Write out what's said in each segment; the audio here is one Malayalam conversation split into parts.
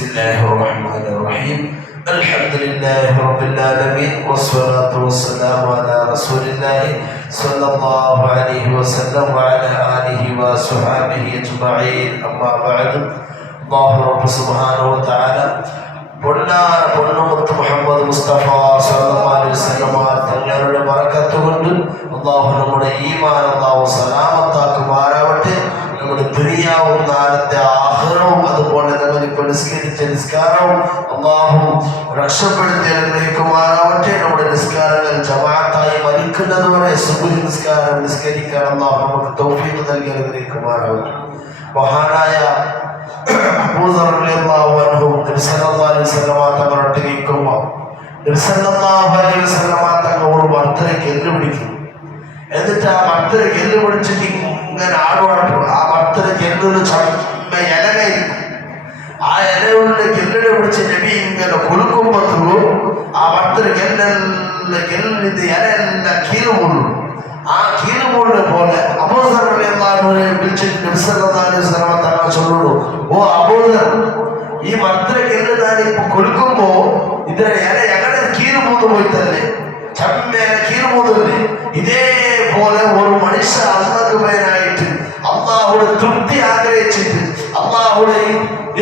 بسم الله الرحمن الرحيم الحمد لله رب العالمين والصلاة والسلام على رسول الله صلى الله عليه وسلم وعلى آله وصحبه أجمعين أما بعد الله رب سبحانه وتعالى പൊന്നുമുത്ത് മുഹമ്മദ് മുസ്തഫ സല്ലല്ലാഹു അലൈഹി വസല്ലം തങ്ങളുടെ ബറക്കത്ത് കൊണ്ട് അല്ലാഹു നമ്മുടെ ഈമാൻ അല്ലാഹു സലാമത്താക്കുമാറാവട്ടെ. നമ്മുടെ ദുനിയാവും നാളത്തെ ആഖിറവും അതുപോലെ നമ്മൾ ഇപ്പോൾ നിസ്കരിച്ച നിസ്കാരവും അല്ലാഹു രക്ഷപ്പെടുത്തി അനുഗ്രഹിക്കുമാറാവട്ടെ. നമ്മുടെ നിസ്കാരങ്ങൾ ജമാഅത്തായി മരിക്കുന്നതുവരെ സുബ്ഹ് നിസ്കാരം നിസ്കരിക്കാൻ അല്ലാഹു നമുക്ക് തൗഫീഖ് നൽകി അനുഗ്രഹിക്കുമാറാവട്ടെ. മഹാനായ തങ്ങളോട് ഭർത്തരയ്ക്ക് എല്ല് പിടിക്കും. എന്നിട്ട് ആ ഭർത്തരയ്ക്ക് എല്ല് പിടിച്ചിട്ട് ഇങ്ങനെ ആടുവാട്ടും. ആ ഭർത്തരയ്ക്ക് എല്ലൊരു ചമ്മ ഇലകയിരിക്കും. ആ ഇലയുടെ എല്ലിനെ പിടിച്ച് നബി ഇങ്ങനെ കൊടുക്കുമ്പോ ആ ഭർത്തരയ്ക്ക് എല്ലിത് ഇലയെല്ലാം കീഴുമുള്ളൂ. ആ കീഴുമുള്ള പോലെ അബൂദറിനെ വിളിച്ചിട്ട് തങ്ങൾ ചൊല്ലുള്ളൂ, ഓ അബൂദർ, ഈ ഭർത്തരയ്ക്ക് എല്ല് ഞാനിപ്പോ കൊടുക്കുമ്പോ ഇതിനെ ഇല എങ്ങനെ കീഴുമൂന്ന് പോയി തന്നെ ചമ്മേനെ കീഴുമൂന്നില്ലേ. ഇതേപോലെ ഒരു മനുഷ്യ അള്ളാഹുവിനായിട്ട് അള്ളാഹുടെ തൃപ്തി ആഗ്രഹിച്ചിട്ട് അള്ളാഹുടെ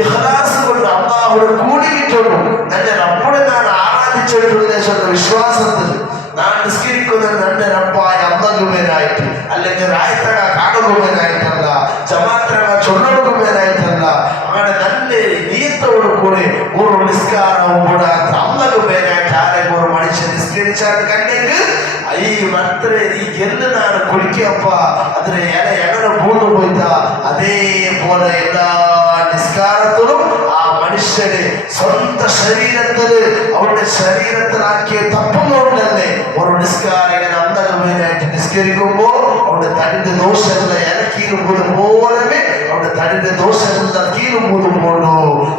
ഇഖ്ലാസ് കൊണ്ട് അള്ളാഹുടെ കൂടിയിട്ടുള്ളൂ എന്റെ റബ്ബിനെ ഞാൻ ആരാധിച്ചിട്ടുള്ള വിശ്വാസത്തിൽ ഞാൻ നിസ്കരിക്കുന്നത് എന്റെ റബ്ബായ അള്ളാഹുവിനായിട്ട്, അല്ലെങ്കിൽ രായത്തക കാണുകുമനായിട്ടല്ല, ജമാഅത്തക ചൊല്ലുകുമനായിട്ടല്ല, അങ്ങനെ നല്ല നീയത്തോടു കൂടി ഒരു നിസ്കാരവും കൂടാത്ത അള്ളാഹുവിനായിട്ട് ആരെങ്കിലും ഒരു മനുഷ്യൻ നിസ്കരിച്ചാൽ കണ്ടെങ്കിൽ ഈ ഭർത്തരെ ഈ എല്ലിനാണ് കുളിക്കപ്പ അതിന് ഇല എങ്ങനെ പൂന്നു പോയിട്ട അതേപോലെ എല്ലാ നിസ്കാരത്തിലും ആ മനുഷ്യന് സ്വന്തം ശരീരത്തില് അവരുടെ ശരീരത്തിലാക്കിയ തപ്പുകൊണ്ടല്ലേ ഒരു നിസ്കാരകൻ അന്തകമേനായിട്ട് നിസ്കരിക്കുമ്പോ അവിടെ തന്റെ ദോഷമുള്ള ഇല കീറുമ്പോഴും പോലമേ അവിടെ തന്റെ ദോഷമുള്ള കീറുമ്പോഴും പോലോ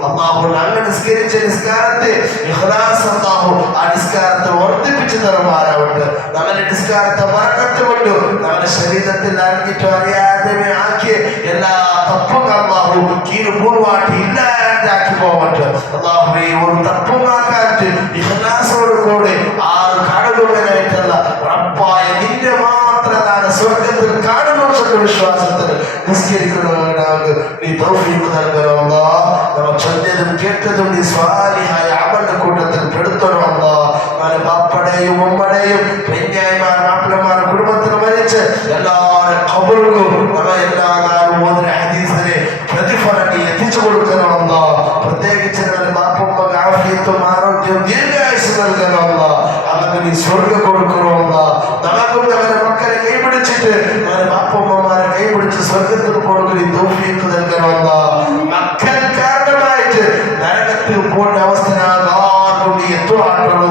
അള്ളാഹു അങ്ങനെ നിസ്കരിച്ച നിസ്കാരത്തെ ഇഖ്ലാസ് അല്ലാഹു ആ നിസ്കാരത്തെ വർദ്ധിപ്പിച്ചു തരുമാറാവട്ടെ. നമ്മുടെ നിസ്കാരത്തെ ബറക്കത്ത് കൊണ്ട് നമ്മുടെ ശരീരത്തിൽ അറിഞ്ഞിട്ടോ അറിയാതെ ആക്കിയ എല്ലാ തപ്പും അല്ലാഹു കീറുപൂർവ്വമായിട്ട് ഇല്ലാതാക്കി പോവട്ടെ. അല്ലാഹുവേ, ഒരു തപ്പുമാക്കാറ്റ് ഇഖ്ലാസോട് കൂടെ ആ കാണുകയായിട്ടുള്ള റബ്ബായ നിന്റെ മാത്രം സ്വർഗത്തിൽ കാണുമെന്നുള്ള വിശ്വാസത്തിൽ നിസ്കരിക്കുന്നവരാണ് നീ തൗഫീഖ് നൽകണം അല്ലാഹ്. നമ്മൾ ചൊല്ലിയതും കേട്ടതും നീ സ്വാലിഹായ അമലിന്റെ കൂട്ടത്തിൽ പെടുത്തണം അല്ലാഹ്. നമ്മുടെ ബാപ്പയുടെയും ഉമ്മയുടെയും പെഞ്ഞായിമാർ മാപ്പിളമാർ കുടുംബത്തിൽ മരിച്ച് എല്ലാവരും ഖബറുകളും നമ്മൾ എല്ലാ നാളും ഓതുന്ന ഹദീസിനെ പ്രതിഫലം നീ എത്തിച്ചു കൊടുക്കണം അല്ലാഹ്. പ്രത്യേകിച്ച് നമ്മുടെ ബാപ്പുമ്മക്ക് ആഫിയത്തും ആരോഗ്യവും ദീർഘായുസ് നൽകണം അല്ലാഹ്. അങ്ങനെ നീ സ്വർഗ്ഗം കൊടുക്കണം അല്ലാഹ്. നമുക്കും നമ്മുടെ മക്കളെ കൈപിടിച്ചിട്ട് നമ്മുടെ ബാപ്പുമ്മമാരെ കൈപിടിച്ച് സ്വർഗത്തിൽ കൊടുക്കുന്ന തൗഫീഖ് നൽകണം അല്ലാഹ്. മക്കൾ കാരണമായിട്ട് നരകത്തിൽ പോകേണ്ട അവസ്ഥനാകും നീ എത്തുവാട്ടുള്ളൂ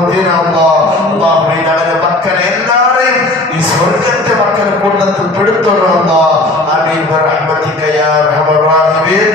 അല്ലാഹുവേ, ഞങ്ങളുടെ മക്കളെ എല്ലാവരെയും ഈ സ്വർഗത്തെ മക്കളെ കൂട്ടത്തിൽ പെടുത്തണം അല്ലാഹ്. ആമീൻ ബിറഹ്മതിക യാ അർഹമർ റഹീമീൻ.